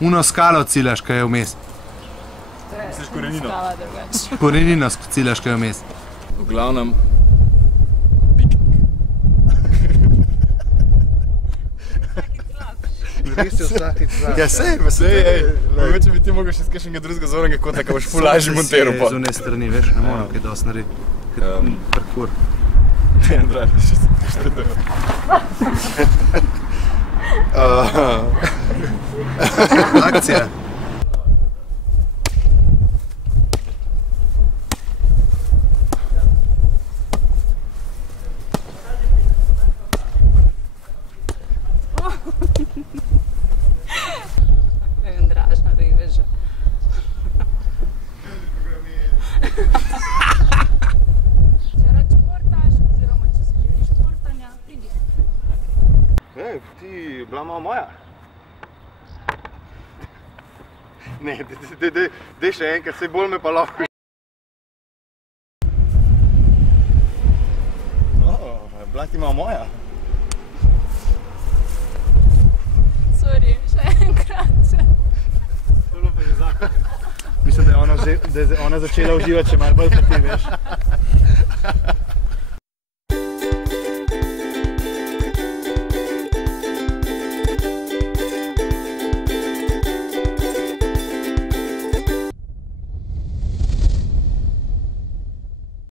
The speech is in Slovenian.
Uno skalo ciljaš, kaj je vmes. Misliš korenino? Korenino ciljaš, kaj je vmes. V glavnem... Res je vsakič slab. Ja, sej, mogoče bi ti mogel še iz kakšnega drugega zornega kota, ko boš ful lažje montiral pa. Z one strani, veš, ne moram kaj dosti narediti. Parkour. Ne, Andraž, še to. Akcija. Andražna reveža. Če rad športaš, oziroma če si želiš športanja, pridi. Ej, ti bila malo moja. Ne, dej še enkrat, sej bolj me pa lahko. Bila ti malo moja. Sorry, še enkrat. Mislim, da je ona začela uživati, če malo bolj kot ti, veš.